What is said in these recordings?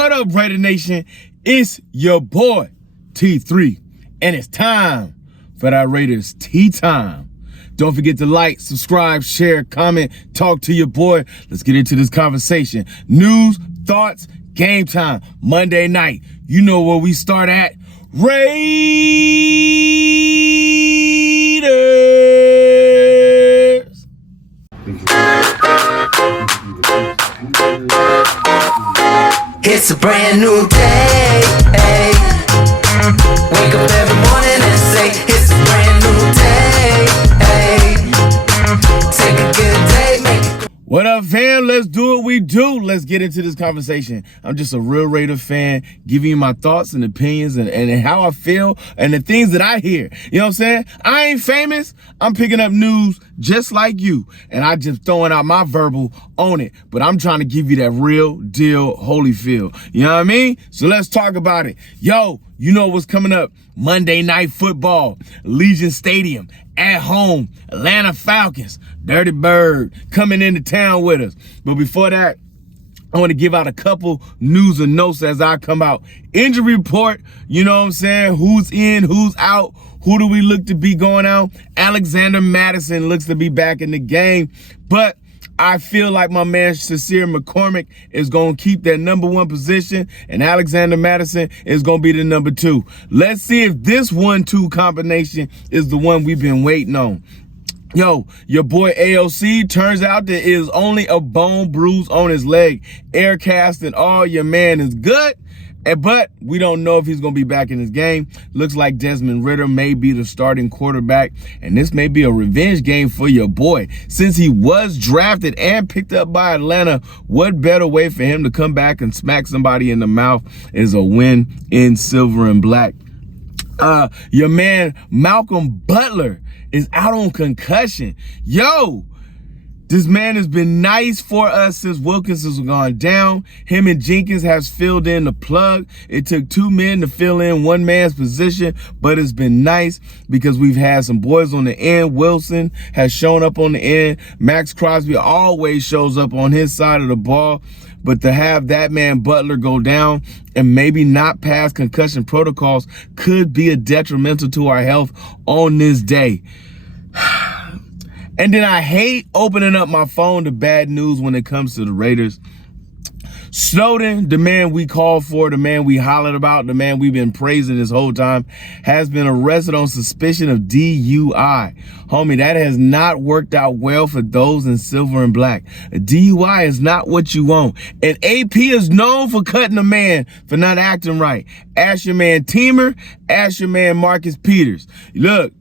What up, Raider Nation? It's your boy, T3, and it's time for that Raiders Tea Time. Don't forget to like, subscribe, share, comment, talk to your boy. Let's get into this conversation. News, thoughts, game time, Monday night. You know where we start at. Raiders! It's a brand new day. Wake up every morning and say it's a brand new day. Take a good day, make it. What up, fam? Let's do what we do. Let's get into this conversation. I'm just a real Raider fan, giving you my thoughts and opinions and how I feel and the things that I hear. You know what I'm saying? I ain't famous. I'm picking up news just like you, and I just throwing out my verbal on it. But I'm trying to give you that real deal Holyfield. You know what I mean? So let's talk about it. Yo, you know what's coming up? Monday Night Football, Legion Stadium, at home, Atlanta Falcons, Dirty Bird coming into town with us. But before that, I want to give out a couple news and notes as I come out. Injury report, you know what I'm saying? Who's in, who's out? Who do we look to be going out? Alexander Madison looks to be back in the game, but I feel like my man Sincere McCormick is going to keep that #1 position, and Alexander Madison is going to be the #2. Let's see if this 1-2 combination is the one we've been waiting on. Yo, your boy AOC, turns out there is only a bone bruise on his leg. Air cast and all, your man is good. But we don't know if he's going to be back in this game. Looks like Desmond Ridder may be the starting quarterback, and this may be a revenge game for your boy. Since he was drafted and picked up by Atlanta, what better way for him to come back and smack somebody in the mouth is a win in silver and black. Your man Malcolm Butler is out on concussion. Yo, this man has been nice for us since Wilkinson's gone down. Him and Jenkins has filled in the plug. It took 2 men to fill in one man's position, but it's been nice because we've had some boys on the end. Wilson has shown up on the end. Max Crosby always shows up on his side of the ball. But to have that man Butler go down and maybe not pass concussion protocols could be a detrimental to our health on this day. And then I hate opening up my phone to bad news when it comes to the Raiders. Snowden, the man we called for, the man we hollered about, the man we've been praising this whole time, has been arrested on suspicion of DUI. Homie, that has not worked out well for those in silver and black. A DUI is not what you want. And AP is known for cutting a man for not acting right. Ask your man Teamer, ask your man Marcus Peters. Look,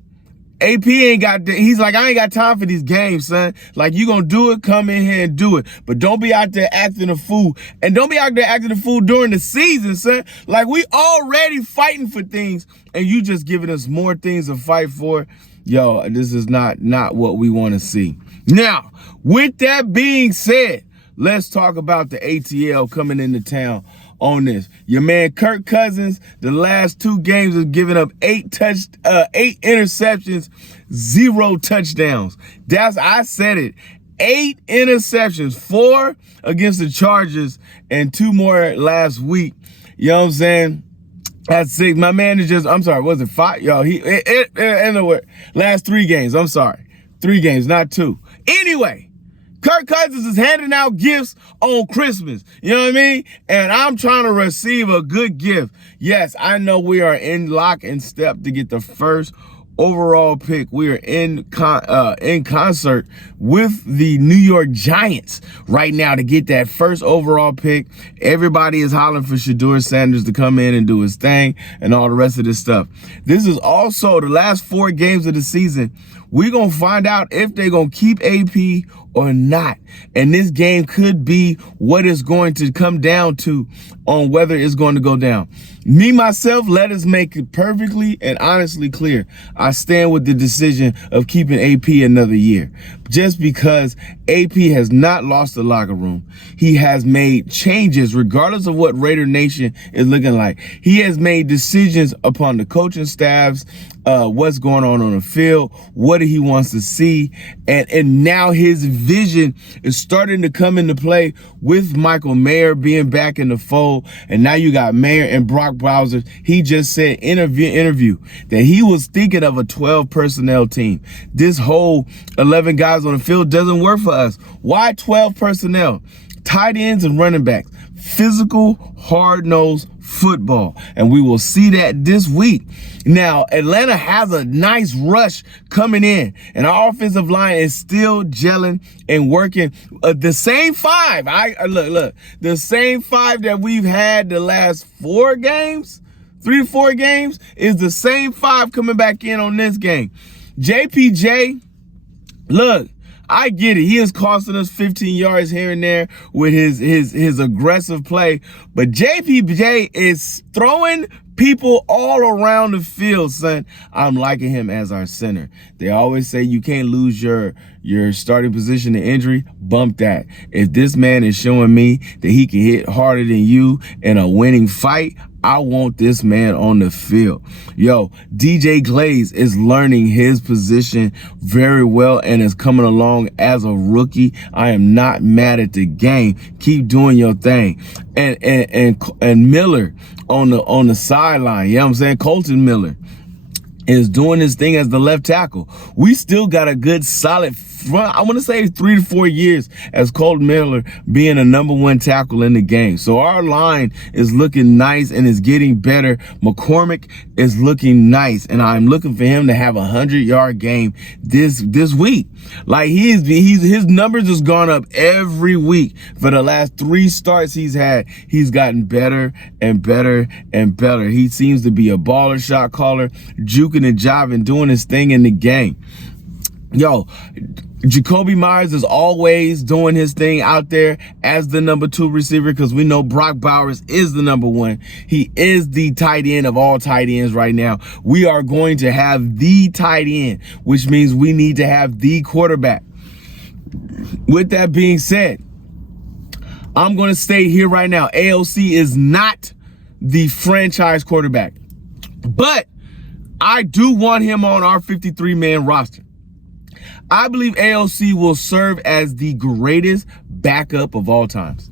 AP ain't got, he's like, I ain't got time for these games, son. Like, you gonna do it, come in here and do it. But don't be out there acting a fool. And don't be out there acting a fool during the season, son. Like, we already fighting for things, and you just giving us more things to fight for. Yo, this is not what we want to see. Now, with that being said, let's talk about the ATL coming into town on this. Your man Kirk Cousins, the last 2 games has given up 8 interceptions, 0 touchdowns. I said it. 8 interceptions, 4 against the Chargers and 2 more last week. You know what I'm saying? That's 6. My man is just, I'm sorry, was it 5? Yo, anyway, last 3 games. I'm sorry. 3 games, not 2. Anyway, Kirk Cousins is handing out gifts on Christmas. You know what I mean? And I'm trying to receive a good gift. Yes, I know we are in lock and step to get the first overall pick. We are in concert with the New York Giants right now to get that first overall pick. Everybody is hollering for Shedeur Sanders to come in and do his thing and all the rest of this stuff. This is also the last 4 games of the season. We're going to find out if they're going to keep AP or not. And this game could be what it's going to come down to on whether it's going to go down. Me, myself, let us make it perfectly and honestly clear. I stand with the decision of keeping AP another year. Just because AP has not lost the locker room. He has made changes regardless of what Raider Nation is looking like. He has made decisions upon the coaching staffs, what's going on the field, what he wants to see, and now his vision is starting to come into play with Michael Mayer being back in the fold, and now you got Mayer and Brock Bowser. He just said in an interview that he was thinking of a 12 personnel team. This whole 11 guys on the field doesn't work for us. Why 12 personnel? Tight ends and running backs. Physical, hard-nosed football. And we will see that this week. Now, Atlanta has a nice rush coming in, and our offensive line is still gelling and working. The same five. Look, the same five that we've had the last 4 games, 3 to 4 games, is the same five coming back in on this game. JPJ, look, I get it. He is costing us 15 yards here and there with his aggressive play. But JPJ is throwing people all around the field, son. I'm liking him as our center. They always say you can't lose your starting position to injury. Bump that. If this man is showing me that he can hit harder than you in a winning fight, I want this man on the field. Yo, DJ Glaze is learning his position very well and is coming along as a rookie. I am not mad at the game. Keep doing your thing. And Miller on the sideline, you know what I'm saying? Colton Miller is doing his thing as the left tackle. We still got a good solid front, I want to say 3 to 4 years as Colton Miller being a #1 tackle in the game. So our line is looking nice and is getting better. McCormick is looking nice, and I'm looking for him to have a 100-yard game this week. Like his numbers has gone up every week for the last 3 starts he's had. He's gotten better and better and better. He seems to be a baller, shot caller, juking and jiving, doing his thing in the game. Yo, Jacoby Myers is always doing his thing out there as the #2 receiver, because we know Brock Bowers is the #1. He is the tight end of all tight ends right now. We are going to have the tight end, which means we need to have the quarterback. With that being said, I'm going to stay here right now. AOC is not the franchise quarterback, but I do want him on our 53-man roster. I believe AOC will serve as the greatest backup of all times.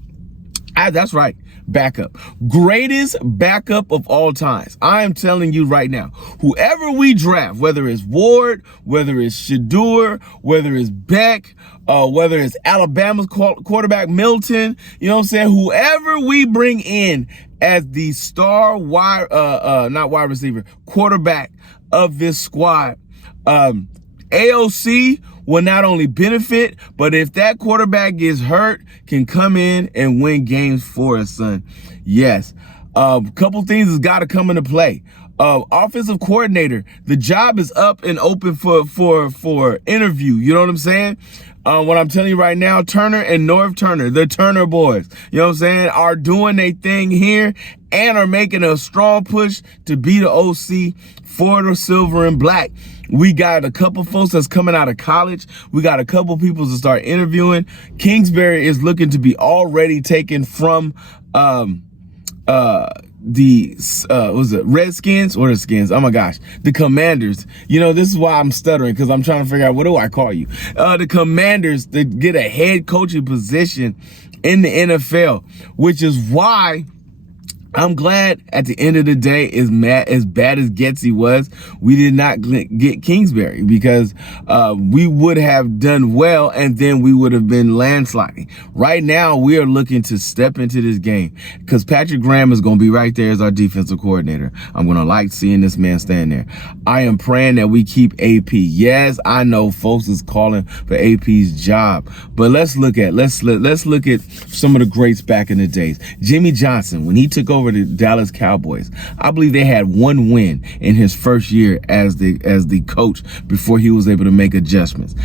That's right, backup. Greatest backup of all times. I am telling you right now, whoever we draft, whether it's Ward, whether it's Shador, whether it's Beck, whether it's Alabama's quarterback Milton, you know what I'm saying? Whoever we bring in as the star quarterback of this squad, AOC will not only benefit, but if that quarterback gets hurt, can come in and win games for us, son. Yes. Couple things has got to come into play. Offensive coordinator, the job is up and open for interview. You know what I'm saying? What I'm telling you right now, Turner and Norv Turner, the Turner boys, you know what I'm saying, are doing their thing here and are making a strong push to be the OC for the silver and black. We got a couple folks that's coming out of college. We got a couple people to start interviewing. Kingsbury is looking to be already taken from was it Redskins or the Skins? Oh my gosh, the Commanders. You know, this is why I'm stuttering, because I'm trying to figure out what do I call you. The Commanders to get a head coaching position in the NFL, which is why I'm glad at the end of the day, as bad as Getsy was, we did not get Kingsbury, because we would have done well and then we would have been landsliding. Right now, we are looking to step into this game because Patrick Graham is going to be right there as our defensive coordinator. I'm going to like seeing this man stand there. I am praying that we keep AP. Yes, I know folks is calling for AP's job, but let's look at some of the greats back in the days. Jimmy Johnson, when he took over the Dallas Cowboys, I believe they had 1 win in his first year as the coach before he was able to make adjustments.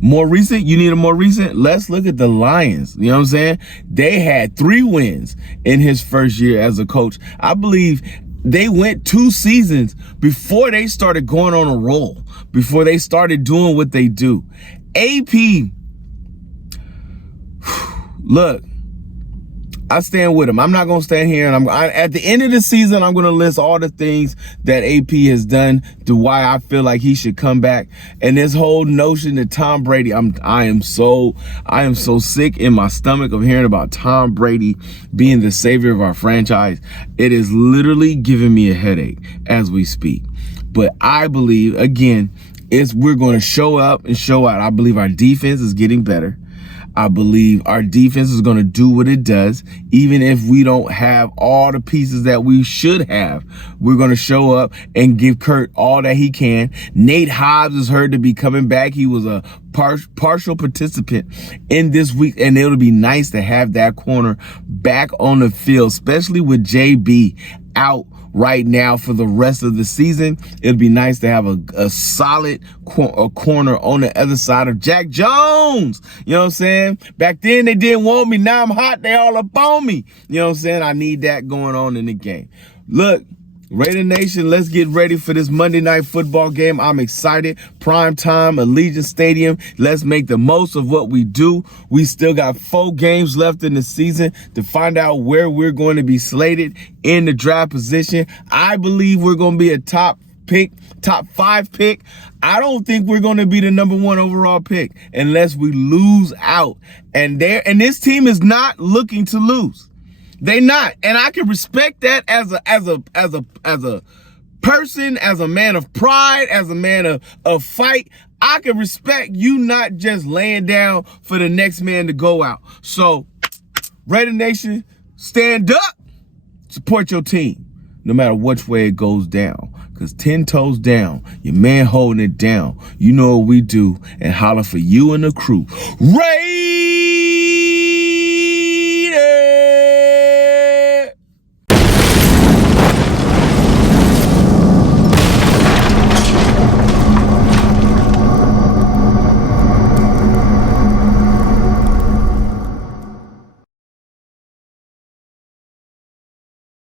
More recent, you need a more recent? Let's look at the Lions. You know what I'm saying? They had 3 wins in his first year as a coach. I believe they went 2 seasons before they started going on a roll, before they started doing what they do. AP, look, I stand with him. I'm not gonna stand here and at the end of the season, I'm gonna list all the things that AP has done to why I feel like he should come back. And this whole notion that Tom Brady, I am so sick in my stomach of hearing about Tom Brady being the savior of our franchise. It is literally giving me a headache as we speak. But I believe, again, we're going to show up and show out. I believe our defense is getting better. I believe our defense is going to do what it does. Even if we don't have all the pieces that we should have, we're going to show up and give Kurt all that he can. Nate Hobbs is heard to be coming back. He was a partial participant in this week, and it'll be nice to have that corner back on the field, especially with JB out right now for the rest of the season. It'd be nice to have a solid corner on the other side of Jack Jones. You know what I'm saying? Back then they didn't want me. Now I'm hot. They all up on me. You know what I'm saying? I need that going on in the game. Look, Raider Nation, let's get ready for this Monday Night Football game. I'm excited. Prime time, Allegiant Stadium. Let's make the most of what we do. We still got 4 games left in the season to find out where we're going to be slated in the draft position. I believe we're going to be a top 5 pick. I don't think we're going to be the number 1 overall pick unless we lose out. And this team is not looking to lose. They not, and I can respect that as a person, as a man of pride, as a man of fight. I can respect you not just laying down for the next man to go out. So, Raider Nation, stand up, support your team, no matter which way it goes down. Because 10 toes down, your man holding it down. You know what we do, and holler for you and the crew. Ray!